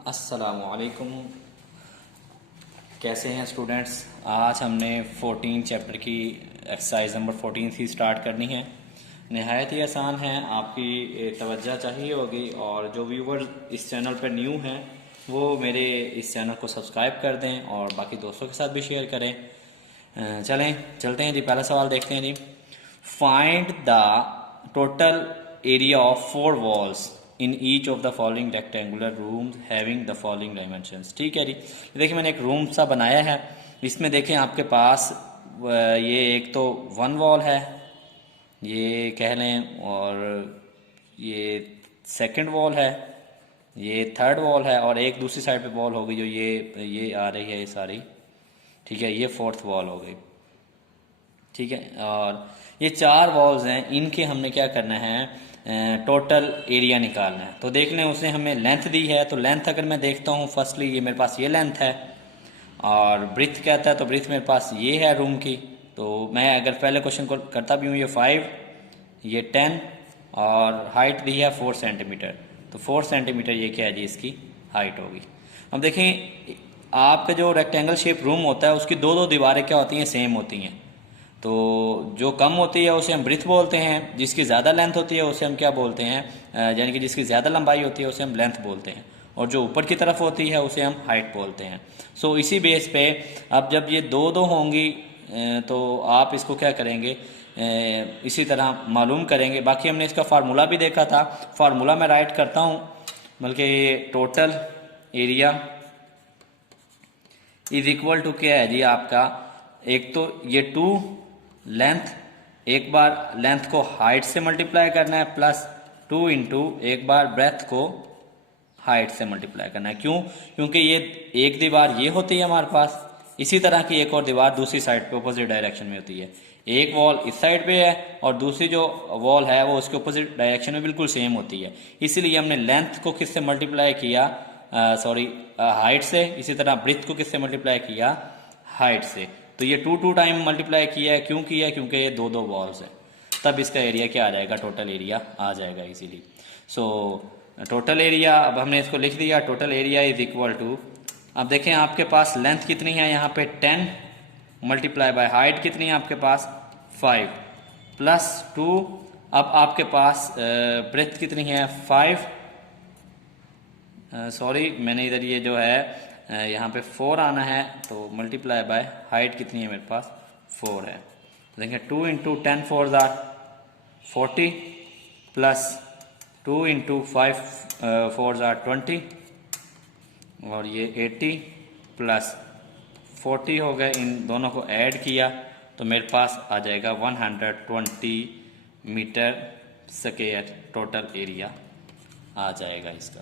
अस्सलामुअलैकुम। कैसे हैं स्टूडेंट्स? आज हमने 14 चैप्टर की एक्सरसाइज नंबर 14 से स्टार्ट करनी है। नहायत ही आसान है, आपकी तवज्जो चाहिए होगी। और जो व्यूवर इस चैनल पर न्यू हैं वो मेरे इस चैनल को सब्सक्राइब कर दें और बाकी दोस्तों के साथ भी शेयर करें। चलें चलते हैं जी, पहला सवाल देखते हैं जी। Find the total area of 4 walls in each of the following rectangular rooms having the following dimensions. ठीक है जी, देखिए मैंने एक रूम सा बनाया है। इसमें देखें आपके पास ये एक तो 1 वॉल है, ये कह लें, और ये सेकंड वॉल है, ये थर्ड वॉल है, और एक दूसरी साइड पे वॉल होगी जो ये आ रही है ये सारी। ठीक है, ये फोर्थ वॉल हो गई। ठीक है, और ये 4 वॉल्स हैं, इनके हमने क्या करना है, टोटल एरिया निकालना है। तो देख लें उसने हमें लेंथ दी है, तो लेंथ अगर मैं देखता हूँ, फर्स्टली ये मेरे पास ये लेंथ है, और ब्रिथ कहता है तो ब्रिथ मेरे पास ये है रूम की। तो मैं अगर पहले क्वेश्चन को करता भी हूँ, ये 5, ये 10, और हाइट दी है 4 सेंटीमीटर। तो 4 सेंटीमीटर ये क्या है जी, इसकी हाइट होगी। अब देखें, आपका जो रेक्टेंगल शेप रूम होता है उसकी दो दीवारें क्या होती हैं, सेम होती हैं। तो जो कम होती है उसे हम ब्रिथ बोलते हैं, जिसकी ज़्यादा लेंथ होती है उसे हम क्या बोलते हैं, यानी कि जिसकी ज़्यादा लंबाई होती है उसे हम लेंथ बोलते हैं, और जो ऊपर की तरफ होती है उसे हम हाइट बोलते हैं। सो इसी बेस पे अब जब ये दो होंगी तो आप इसको क्या करेंगे, इसी तरह मालूम करेंगे। बाकी हमने इसका फार्मूला भी देखा था, फार्मूला मैं राइट करता हूँ, बल्कि total area is equal to क्या है जी आपका, एक तो ये 2 लेंथ, एक बार लेंथ को हाइट से मल्टीप्लाई करना है, प्लस 2 इंटू एक बार ब्रेथ को हाइट से मल्टीप्लाई करना है। क्यों? क्योंकि ये एक दीवार ये होती है हमारे पास, इसी तरह की एक और दीवार दूसरी साइड पे अपोजिट डायरेक्शन में होती है। एक वॉल इस साइड पे है और दूसरी जो वॉल है वो उसके अपोजिट डायरेक्शन में बिल्कुल सेम होती है। इसीलिए हमने लेंथ को किससे मल्टीप्लाई किया, हाइट से। इसी तरह ब्रिथ को किससे मल्टीप्लाई किया, हाइट से। तो ये 2 टाइम मल्टीप्लाई किया है। क्यों किया है? क्योंकि ये दो वॉल्स है। तब इसका एरिया क्या आ जाएगा, टोटल एरिया आ जाएगा इजीली। सो टोटल एरिया, अब हमने इसको लिख दिया, total area is equal to, अब देखें आपके पास लेंथ कितनी है यहाँ पे 10 मल्टीप्लाई बाय हाइट कितनी है आपके पास 5 प्लस 2। अब आपके पास ब्रेथ कितनी है 5, सॉरी मैंने इधर ये जो है यहाँ पे 4 आना है, तो मल्टीप्लाई बाय हाइट कितनी है मेरे पास 4 है। देखिए 2 into 10 4 are 40 plus 2 into 5 4 are 20, और ये 80 प्लस 40 हो गए। इन दोनों को ऐड किया तो मेरे पास आ जाएगा 120 मीटर स्क्वायर टोटल एरिया आ जाएगा इसका।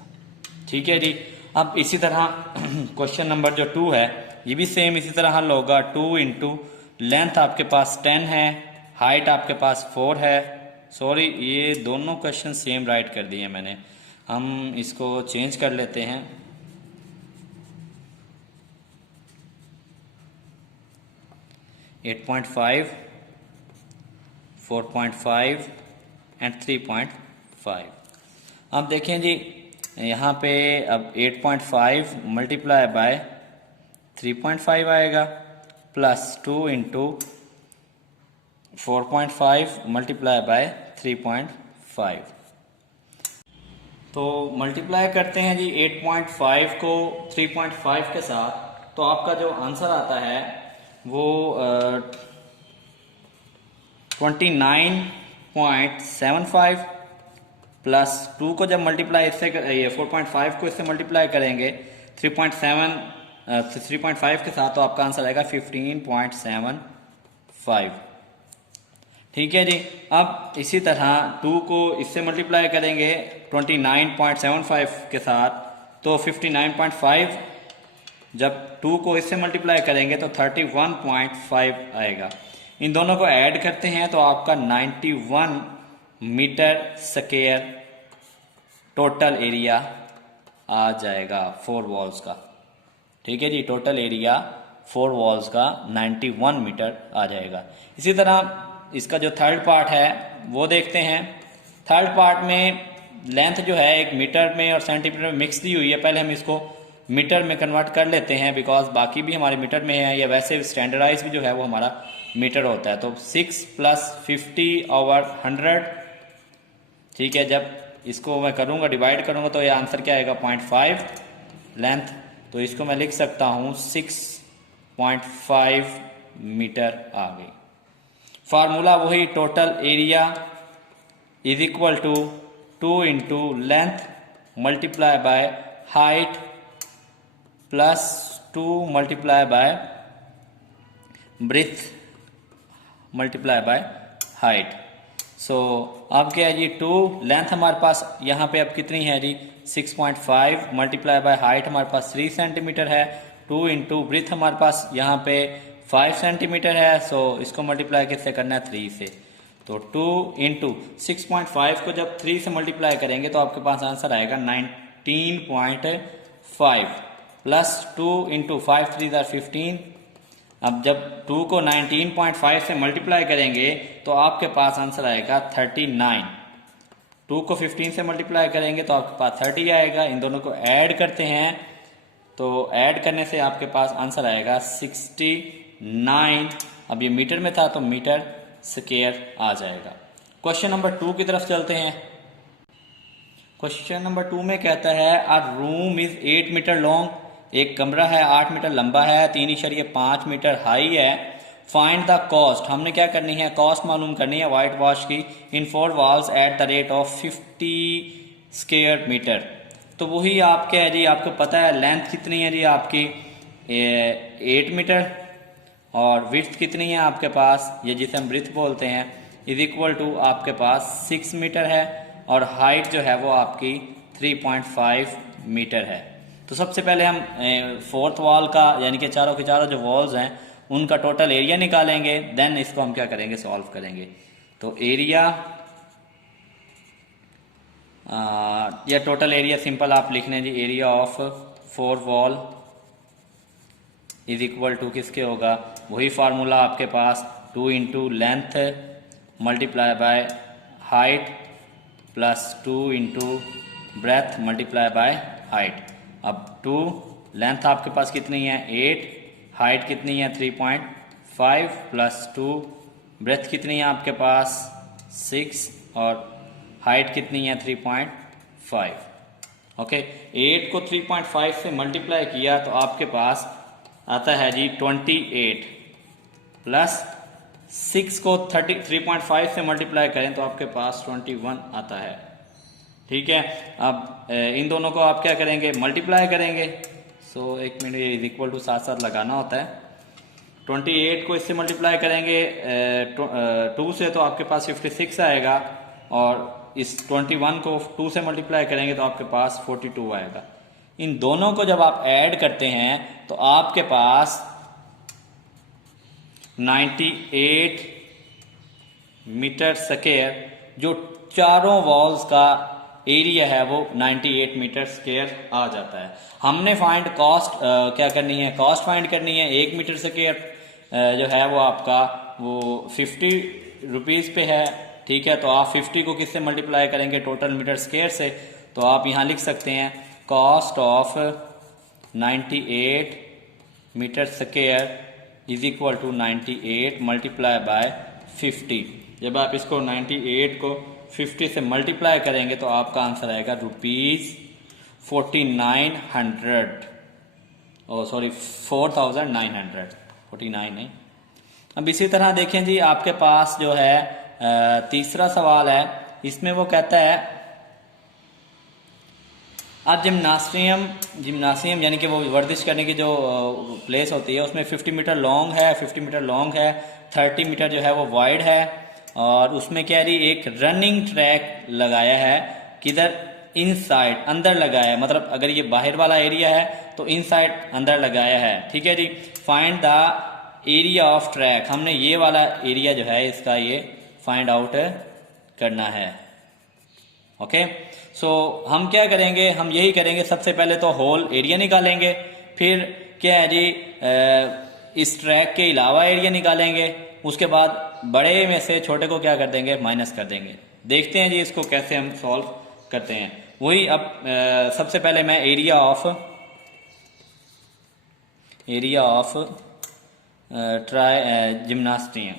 ठीक है जी। अब इसी तरह क्वेश्चन नंबर जो 2 है ये भी सेम इसी तरह हल होगा। 2 इंटू लेंथ आपके पास 10 है, हाइट आपके पास 4 है। सॉरी, ये दोनों क्वेश्चन सेम राइट कर दिए मैंने, हम इसको चेंज कर लेते हैं। At 8.5, 4.5 and 3.5। अब देखें जी यहाँ पे, अब 8.5 मल्टीप्लाई बाय 3.5 आएगा, प्लस 2 इंटू 4.5 मल्टीप्लाई बाय 3.5। तो मल्टीप्लाई करते हैं जी 8.5 को 3.5 के साथ, तो आपका जो आंसर आता है वो 29.75 प्लस 2 को जब मल्टीप्लाई इससे ये 4.5 को इससे मल्टीप्लाई करेंगे 3.5 के साथ, तो आपका आंसर आएगा 15.75। ठीक है जी। अब इसी तरह 2 को इससे मल्टीप्लाई करेंगे 29.75 के साथ, तो 59.5, जब 2 को इससे मल्टीप्लाई करेंगे तो 31.5 आएगा। इन दोनों को ऐड करते हैं तो आपका 91 मीटर स्क्वायर टोटल एरिया आ जाएगा 4 वॉल्स का। ठीक है जी, टोटल एरिया 4 वॉल्स का 91 मीटर आ जाएगा। इसी तरह इसका जो थर्ड पार्ट है वो देखते हैं। थर्ड पार्ट में लेंथ जो है एक मीटर में और सेंटीमीटर में मिक्स दी हुई है, पहले हम इसको मीटर में कन्वर्ट कर लेते हैं बिकॉज बाकी भी हमारे मीटर में है, या वैसे स्टैंडर्डाइज भी जो है वो हमारा मीटर होता है। तो 6 + 50/100, ठीक है। जब इसको मैं करूँगा डिवाइड करूँगा तो ये आंसर क्या आएगा 0.5 लेंथ। तो इसको मैं लिख सकता हूँ 6.5 मीटर आ गई। फार्मूला वही, total area is equal to 2 × length multiply by height plus 2 multiply by breadth multiply by height. So अब क्या है जी 2 लेंथ हमारे पास यहाँ पे अब कितनी है जी 6.5 मल्टीप्लाई बाय हाइट हमारे पास 3 सेंटीमीटर है, 2 × ब्रेथ हमारे पास यहाँ पे 5 सेंटीमीटर है। सो इसको मल्टीप्लाई किससे करना है 3 से। तो 2 × 6.5 को जब 3 से मल्टीप्लाई करेंगे तो आपके पास आंसर आएगा 19.5 प्लस 2 × 5 3 = 15। अब जब 2 को 19.5 से मल्टीप्लाई करेंगे तो आपके पास आंसर आएगा 39। 2 को 15 से मल्टीप्लाई करेंगे तो आपके पास 30 आएगा। इन दोनों को ऐड करते हैं तो ऐड करने से आपके पास आंसर आएगा 69। अब ये मीटर में था तो मीटर स्क्वायर आ जाएगा। क्वेश्चन नंबर 2 की तरफ चलते हैं। क्वेश्चन नंबर 2 में कहता है a room is 8 metre long, एक कमरा है 8 मीटर लंबा है, 3.5 मीटर हाई है। फाइंड द कॉस्ट, हमने क्या करनी है कॉस्ट मालूम करनी है वाइट वॉश की in 4 walls at the rate of 50 square metre. तो वही आप क्या है जी, आपको पता है लेंथ कितनी है जी आपकी 8 मीटर और विड्थ कितनी है आपके पास, ये जिसे हम ब्रेथ बोलते हैं, इज इक्वल टू आपके पास 6 मीटर है और हाइट जो है वो आपकी 3.5 मीटर है। तो सबसे पहले हम 4th वॉल का यानी कि चारों के चारों जो वॉल्स हैं उनका टोटल एरिया निकालेंगे, देन इसको हम क्या करेंगे सॉल्व करेंगे। तो एरिया या टोटल एरिया सिंपल आप लिख लें जी, area of 4 wall is equal to किसके होगा, वही फार्मूला आपके पास 2 × length multiply by height plus 2 × breadth multiply by height. अब 2 लेंथ आपके पास कितनी है 8, हाइट कितनी है 3.5 प्लस 2 ब्रेथ कितनी है आपके पास 6 और हाइट कितनी है 3.5। ओके 8 को 3.5 से मल्टीप्लाई किया तो आपके पास आता है जी 28 प्लस 6 को 3.5 से मल्टीप्लाई करें तो आपके पास 21 आता है। ठीक है, अब इन दोनों को आप क्या करेंगे मल्टीप्लाई करेंगे। सो एक मिनट इज इक्वल टू साथ साथ लगाना होता है। 28 को इससे मल्टीप्लाई करेंगे 2 से तो आपके पास 56 आएगा और इस 21 को 2 से मल्टीप्लाई करेंगे तो आपके पास 42 आएगा। इन दोनों को जब आप ऐड करते हैं तो आपके पास 98 मीटर स्क्वायर, जो चारों वॉल्स का एरिया है वो 98 मीटर स्क्वायर आ जाता है। हमने फाइंड कॉस्ट क्या करनी है, कॉस्ट फाइंड करनी है। 1 मीटर स्क्वायर जो है वो आपका वो 50 रुपीज़ पे है। ठीक है, तो आप 50 को किससे मल्टीप्लाई करेंगे टोटल मीटर स्क्वायर से, तो आप यहाँ लिख सकते हैं cost of 98 metre square is equal to 98 multiply by 50। जब आप इसको 98 को 50 से मल्टीप्लाई करेंगे तो आपका आंसर आएगा ₹4900, ओ सॉरी 4900, 49 नहीं। अब इसी तरह देखें जी आपके पास जो है तीसरा सवाल है, इसमें वो कहता है आज जिम्नासियम यानी कि वो वर्जिश करने की जो प्लेस होती है उसमें 50 मीटर लॉन्ग है, 50 मीटर लॉन्ग है, 30 मीटर जो है वो वाइड है और उसमें क्या है एक रनिंग ट्रैक लगाया है, किधर इनसाइड अंदर लगाया है, मतलब अगर ये बाहर वाला एरिया है तो इनसाइड अंदर लगाया है। ठीक है जी, find the area of track, हमने ये वाला एरिया जो है इसका ये फाइंड आउट करना है। ओके सो हम क्या करेंगे, हम यही करेंगे, सबसे पहले तो होल एरिया निकालेंगे, फिर क्या है जी इस ट्रैक के अलावा एरिया निकालेंगे, उसके बाद बड़े में से छोटे को क्या कर देंगे माइनस कर देंगे। देखते हैं जी इसको कैसे हम सॉल्व करते हैं। वही अब सबसे पहले मैं area of try gymnasium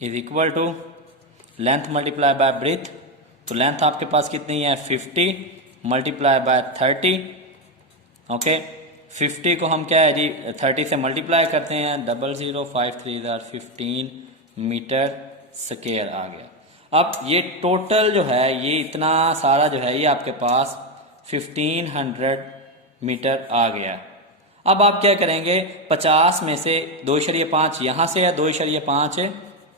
is equal to length multiply by breadth. तो लेंथ आपके पास कितनी है 50 मल्टीप्लाई बाय 30। ओके 50 को हम क्या है जी 30 से मल्टीप्लाई करते हैं 0053 मीटर स्क्वायर आ गया। अब ये टोटल जो है ये इतना सारा जो है ये आपके पास 1500 मीटर आ गया। अब आप क्या करेंगे 50 में से 2.5 यहाँ से है 2.5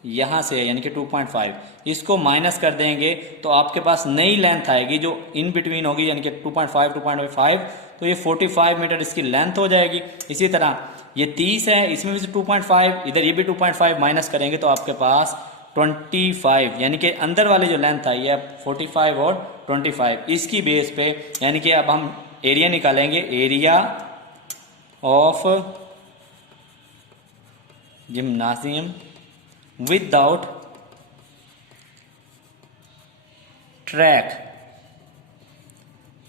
यहाँ से है यानी कि 2.5 इसको माइनस कर देंगे तो आपके पास नई लेंथ आएगी जो इन बिटवीन होगी यानी कि 2.5 तो ये 45 मीटर इसकी लेंथ हो जाएगी। इसी तरह ये 30 है इसमें भी 2.5 इधर ये भी 2.5 माइनस करेंगे तो आपके पास 25 यानी कि अंदर वाली जो लेंथ आई है 45 और 25 इसकी बेस पे यानी कि अब हम एरिया निकालेंगे। Area of gymnasium without track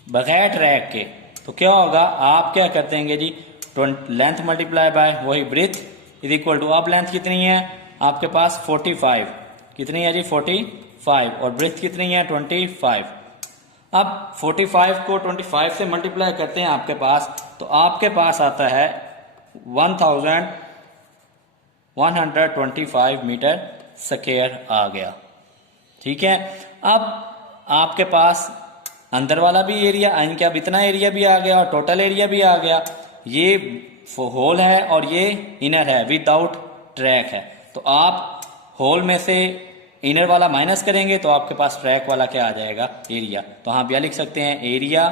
बगैर ट्रैक के तो क्या होगा आप क्या करते हैं जी लेंथ मल्टीप्लाई बाय वही ब्रेथ इज इक्वल टू अब लेंथ कितनी है आपके पास 45 कितनी है जी 45 और ब्रेथ कितनी है 25। अब 45 को 25 से मल्टीप्लाई करते हैं आपके पास तो आपके पास आता है 1125 मीटर स्क्वायर आ गया। ठीक है अब आपके पास अंदर वाला भी एरिया यानी कि अब इतना एरिया भी आ गया और टोटल एरिया भी आ गया। ये होल है और ये इनर है विदाउट ट्रैक है तो आप होल में से इनर वाला माइनस करेंगे तो आपके पास ट्रैक वाला क्या आ जाएगा एरिया। तो आप यह लिख सकते हैं area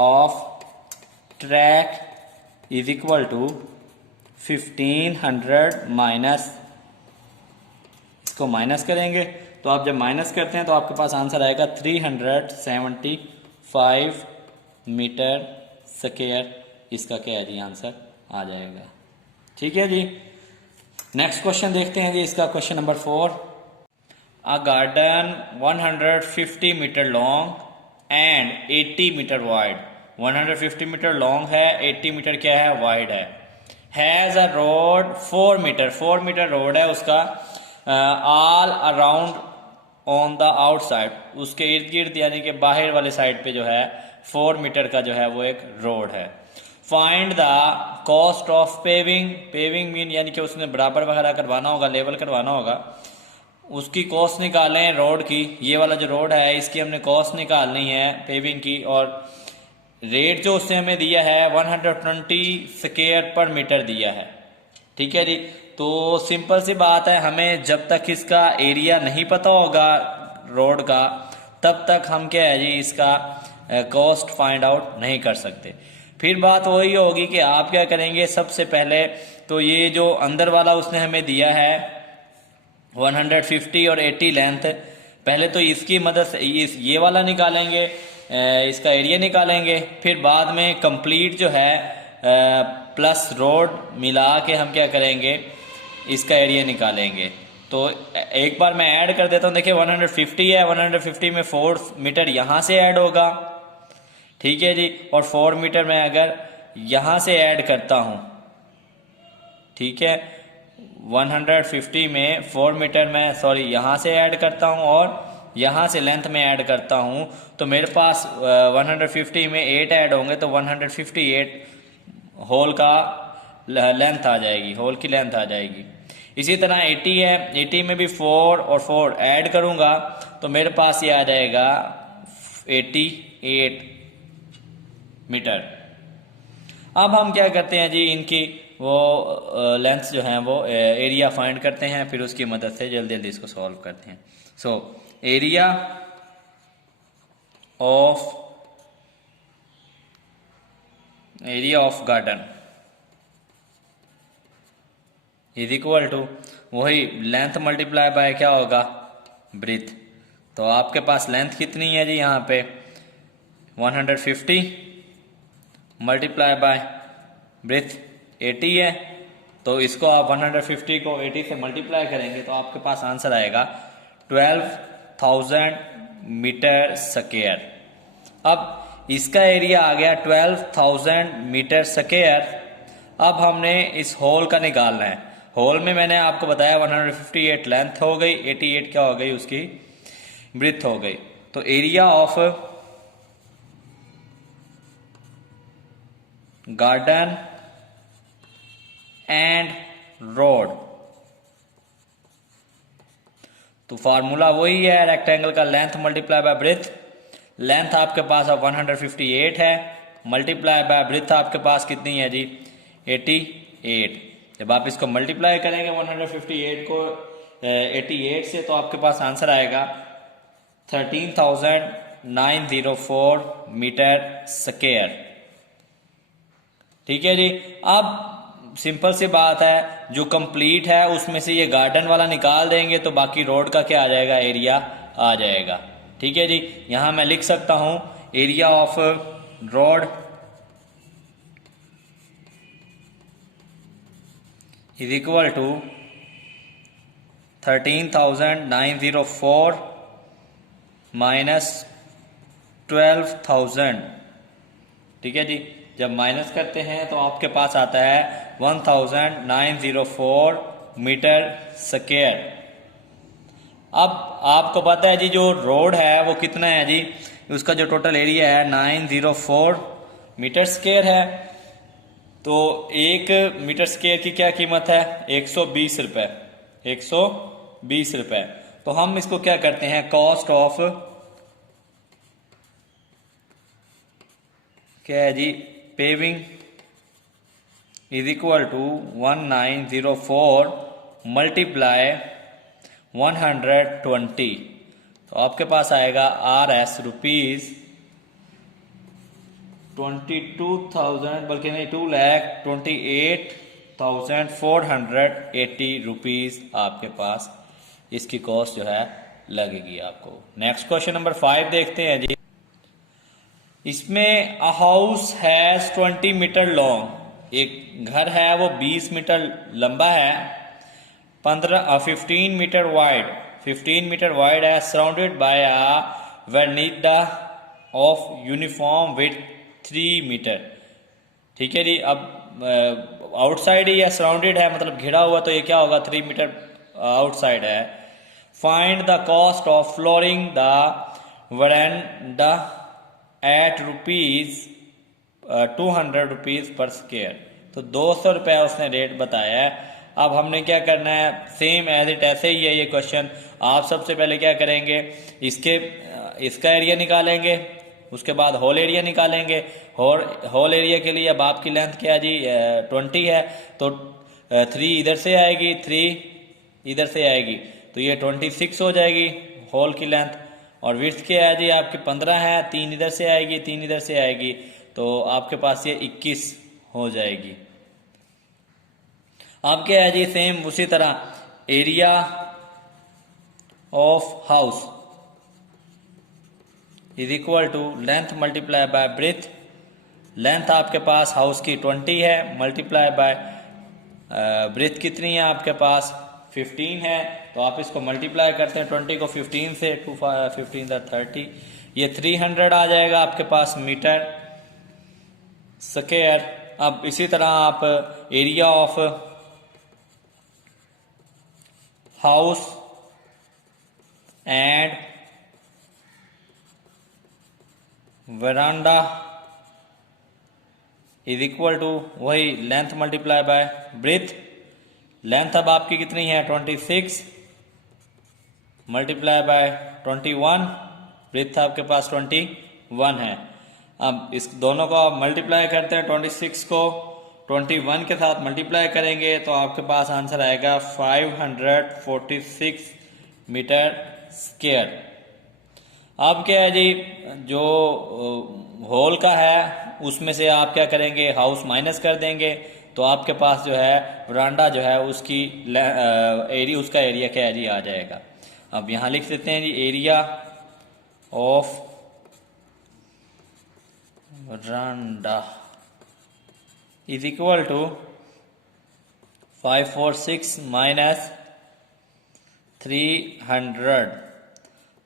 of track is equal to 1500 minus इसको माइनस करेंगे तो आप जब माइनस करते हैं तो आपके पास आंसर आएगा 375 मीटर स्क्वायर इसका क्या है जी आंसर आ जाएगा। ठीक है जी नेक्स्ट क्वेश्चन देखते हैं जी इसका question number 4। A garden 150 metre long and 80 metre wide 150 metre long है 80 मीटर क्या है वाइड है has a road 4 metre road है उसका all around on the outside उसके इर्द गिर्द यानी कि बाहर वाले साइड पे जो है 4 मीटर का जो है वो एक रोड है। Find the cost of paving mean यानी कि उसने बराबर वगैरह करवाना होगा लेवल करवाना होगा उसकी कॉस्ट निकालें रोड की। ये वाला जो रोड है इसकी हमने कॉस्ट निकालनी है पेविंग की और रेट जो उसने हमें दिया है 120 स्क्वायर पर मीटर दिया है। ठीक है जी तो सिंपल सी बात है हमें जब तक इसका एरिया नहीं पता होगा रोड का तब तक हम क्या है जी इसका कॉस्ट फाइंड आउट नहीं कर सकते। फिर बात वही होगी कि आप क्या करेंगे सबसे पहले तो ये जो अंदर वाला उसने हमें दिया है 150 और 80 लेंथ पहले तो इसकी मदद से ये वाला निकालेंगे इसका एरिया निकालेंगे फिर बाद में कंप्लीट जो है प्लस रोड मिला के हम क्या करेंगे इसका एरिया निकालेंगे। तो एक बार मैं ऐड कर देता हूँ देखिए 150 है 150 में 4 मीटर यहाँ से ऐड होगा। ठीक है जी और 4 मीटर में अगर यहाँ से ऐड करता हूँ ठीक है 150 में 4 मीटर में सॉरी यहाँ से ऐड करता हूँ और यहाँ से लेंथ में ऐड करता हूँ तो मेरे पास 150 में 8 ऐड होंगे तो 158 होल का लेंथ आ जाएगी होल की लेंथ आ जाएगी। इसी तरह 80 है 80 में भी 4 और 4 ऐड करूँगा तो मेरे पास ये आ जाएगा 88 मीटर। अब हम क्या करते हैं जी इनकी वो लेंथ जो है वो एरिया फाइंड करते हैं फिर उसकी मदद से जल्दी जल्दी इसको सॉल्व करते हैं। So area of garden is equal to वही लेंथ मल्टीप्लाई बाय क्या होगा ब्रेथ। तो आपके पास लेंथ कितनी है जी यहाँ पे 150 मल्टीप्लाई बाय ब्रेथ 80 है तो इसको आप 150 को 80 से मल्टीप्लाई करेंगे तो आपके पास आंसर आएगा 12,000 मीटर स्क्वायर। अब इसका एरिया आ गया 12,000 मीटर स्क्वायर। अब हमने इस होल का निकालना है। होल में मैंने आपको बताया 158 लेंथ हो गई, 88 क्या हो गई उसकी ब्रेथ हो गई। तो area of garden and road, तो फार्मूला वही है, रेक्टेंगल का length multiply by breadth. Length आपके पास अब 158 है, मल्टीप्लाई बाय ब्रेथ आपके पास कितनी है जी 88। जब आप इसको मल्टीप्लाई करेंगे 158 को 88 से तो आपके पास आंसर आएगा 13,904 मीटर स्क्वायर। ठीक है जी। अब सिंपल सी बात है, जो कंप्लीट है उसमें से ये गार्डन वाला निकाल देंगे तो बाकी रोड का क्या आ जाएगा, एरिया आ जाएगा। ठीक है जी। यहां मैं लिख सकता हूं area of road is equal to 13,904 minus 12,000। ठीक है जी। जब माइनस करते हैं तो आपके पास आता है 1,904 मीटर स्क्वायर। अब आपको पता है जी जो रोड है वो कितना है जी, उसका जो टोटल एरिया है 904 मीटर स्क्वायर है। तो 1 मीटर स्क्वायर की क्या कीमत है, 120 रुपए, 120 रुपए। तो हम इसको क्या करते हैं, कॉस्ट ऑफ क्या है जी paving is equal to 1904 multiply 120। तो आपके पास आएगा RS रुपीज 22,000, बल्कि नहीं 2,28,480 रुपीज आपके पास इसकी कॉस्ट जो है लगेगी आपको। नेक्स्ट क्वेश्चन नंबर 5 देखते हैं जी। इसमें a house has 20 metre long, एक घर है वो 20 मीटर लंबा है, 15 मीटर वाइड, 15 मीटर वाइड है, surrounded by a verandah of uniform with 3 metre. ठीक है जी। अब आउटसाइड ही या सराउंडेड है, मतलब घिरा हुआ, तो ये क्या होगा 3 मीटर आउटसाइड है। Find the cost of flooring the veranda at rupees 200 rupees per square. तो 200 रुपये उसने रेट बताया है। अब हमने क्या करना है, सेम एज इट ऐसे ही है ये क्वेश्चन। आप सबसे पहले क्या करेंगे, इसका एरिया निकालेंगे, उसके बाद होल एरिया निकालेंगे। होल एरिया के लिए अब आपकी लेंथ क्या जी 20 है, तो 3 इधर से आएगी, 3 इधर से आएगी, तो ये 26 हो जाएगी होल की लेंथ। और विड्थ क्या है जी आपकी 15 है, 3 इधर से आएगी, 3 इधर से आएगी, तो आपके पास ये 21 हो जाएगी। अब क्या है जी सेम उसी तरह area of house is equal to length multiply by breadth. Length आपके पास हाउस की 20 है, मल्टीप्लाई बाय ब्रेथ कितनी है आपके पास 15 है, तो आप इसको मल्टीप्लाई करते हैं 20 को 15 से, 2 15 30, ये 300 आ जाएगा आपके पास मीटर स्क्वायर। अब इसी तरह आप area of house and veranda is equal to वही length multiply by breadth. Length अब आपकी कितनी है 26 मल्टीप्लाई बाय 21, ब्रेथ आपके पास 21 है। अब इस दोनों को आप मल्टीप्लाई करते हैं, 26 को 21 के साथ मल्टीप्लाई करेंगे तो आपके पास आंसर आएगा 546 मीटर स्क्वायर। अब क्या है जी जो होल का है उसमें से आप क्या करेंगे, हाउस माइनस कर देंगे, तो आपके पास जो है वरांडा जो है उसकी एरिया, उसका एरिया क्या है जी आ जाएगा। अब यहां लिख देते हैं जी area of veranda is equal to 546 minus 300।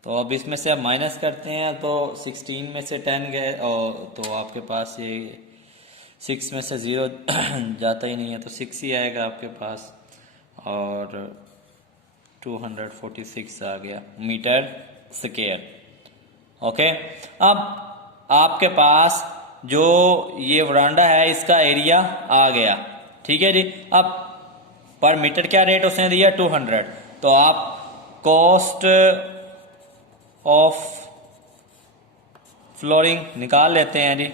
तो अब इसमें से आप माइनस करते हैं तो 16 में से 10 गए, और तो आपके पास ये 6 में से 0 जाता ही नहीं है, तो 6 ही आएगा आपके पास, और 246 आ गया मीटर स्क्वायर। ओके, अब आपके पास जो ये वरांडा है इसका एरिया आ गया, ठीक है जी। अब पर मीटर क्या रेट उसने दिया 200, तो आप कॉस्ट ऑफ फ्लोरिंग निकाल लेते हैं जी,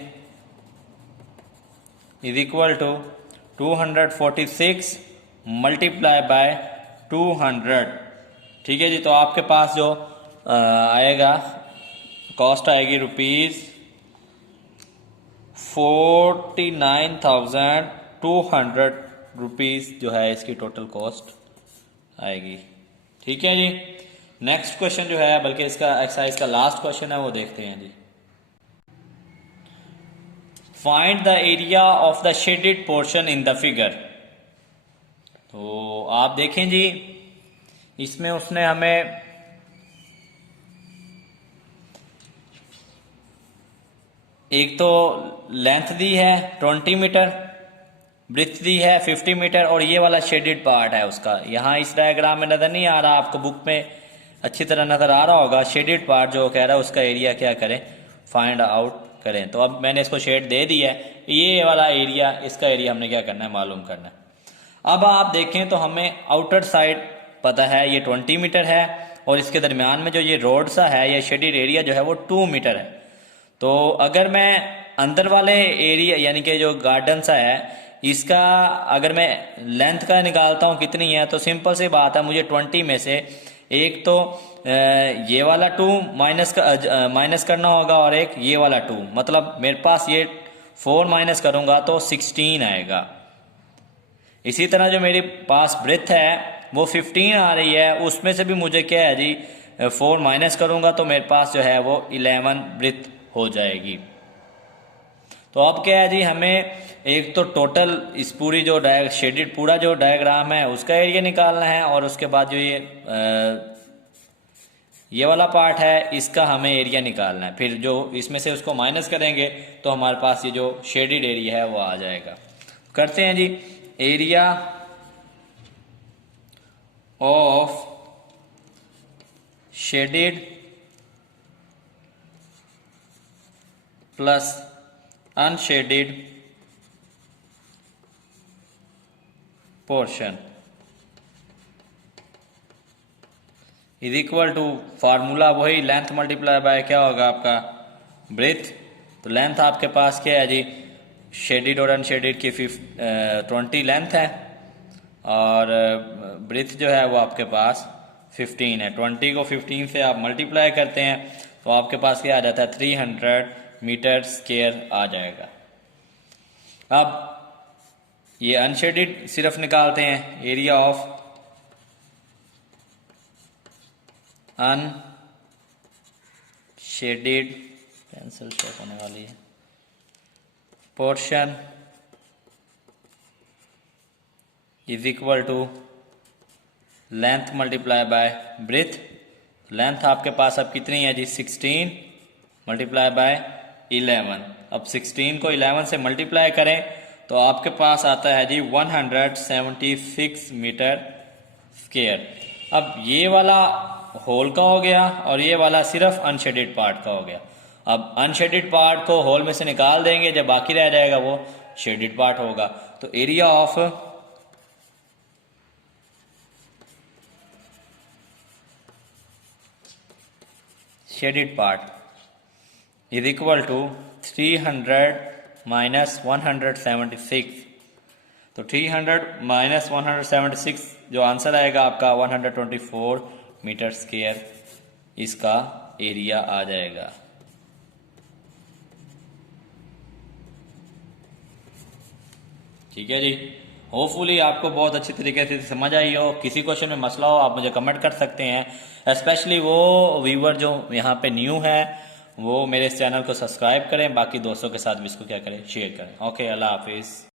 is equal to 246 multiply by 200, ठीक है जी। तो आपके पास जो आएगा कॉस्ट आएगी ₹49,200 रुपीज़ जो है इसकी टोटल कॉस्ट आएगी, ठीक है जी। नेक्स्ट क्वेश्चन जो है, बल्कि इसका एक्सरसाइज का लास्ट क्वेश्चन है, वो देखते हैं जी। Find the area of the shaded portion in the figure. तो आप देखें जी, इसमें उसने हमें एक तो लेंथ दी है 20 मीटर, ब्रेथ दी है 50 मीटर, और ये वाला शेडेड पार्ट है उसका, यहाँ इस डायग्राम में नज़र नहीं आ रहा, आपको बुक में अच्छी तरह नज़र आ रहा होगा। शेडेड पार्ट जो कह रहा है उसका एरिया क्या करें, फाइंड आउट करें। तो अब मैंने इसको शेड दे दी है, ये वाला एरिया, इसका एरिया हमने क्या करना है, मालूम करना है। अब आप देखें तो हमें आउटर साइड पता है ये 20 मीटर है, और इसके दरमियान में जो ये रोड सा है, ये शेडेड एरिया जो है वो 2 मीटर है। तो अगर मैं अंदर वाले एरिया यानी कि जो गार्डन सा है इसका अगर मैं लेंथ का निकालता हूँ कितनी है, तो सिंपल सी बात है, मुझे 20 में से एक तो ये वाला 2 माइनस करना होगा, और एक ये वाला 2, मतलब मेरे पास ये 4 माइनस करूँगा तो 16 आएगा। इसी तरह जो मेरे पास ब्रेथ है वो 15 आ रही है, उसमें से भी मुझे क्या है जी 4 माइनस करूँगा तो मेरे पास जो है वो 11 ब्रेथ हो जाएगी। तो अब क्या है जी, हमें एक तो टोटल इस पूरी जो शेडेड पूरा जो डायग्राम है उसका एरिया निकालना है, और उसके बाद जो ये वाला पार्ट है इसका हमें एरिया निकालना है। फिर जो इसमें से उसको माइनस करेंगे तो हमारे पास ये जो शेडेड एरिया है वो आ जाएगा। करते हैं जी, area of shaded plus unshaded portion is equal to, formula वही, लेंथ मल्टीप्लाई बाय क्या होगा आपका ब्रेथ। तो लेंथ आपके पास क्या है जी, शेडेड और अनशेडेड की 20 लेंथ है, और ब्रेथ जो है वो आपके पास 15 है। 20 को 15 से आप मल्टीप्लाई करते हैं तो आपके पास क्या आ जाता है 300 मीटर स्क्वायर आ जाएगा। अब ये अनशेडेड सिर्फ निकालते हैं, area of unshaded, pencil short होने वाली है, portion is equal to length multiply by breadth. Length आपके पास अब कितनी है जी 16 मल्टीप्लाई बाय 11। अब 16 को 11 से मल्टीप्लाई करें तो आपके पास आता है जी 176 मीटर स्क्वायर। अब ये वाला होल का हो गया और ये वाला सिर्फ अनशेडेड पार्ट का हो गया। अब अनशेडेड पार्ट को होल में से निकाल देंगे, जब बाकी रह जाएगा वो शेडेड पार्ट होगा। तो area of shaded part is equal to 300 minus 176। तो 300 माइनस 176 जो आंसर आएगा आपका 124 मीटर स्क्वायर इसका एरिया आ जाएगा। ठीक है जी, होपफुली आपको बहुत अच्छी तरीके से समझ आई हो। किसी क्वेश्चन में मसला हो आप मुझे कमेंट कर सकते हैं। स्पेशली वो व्यूवर जो यहाँ पे न्यू है वो मेरे इस चैनल को सब्सक्राइब करें, बाकी दोस्तों के साथ भी इसको क्या करें, शेयर करें। ओके, अल्लाह हाफिज़।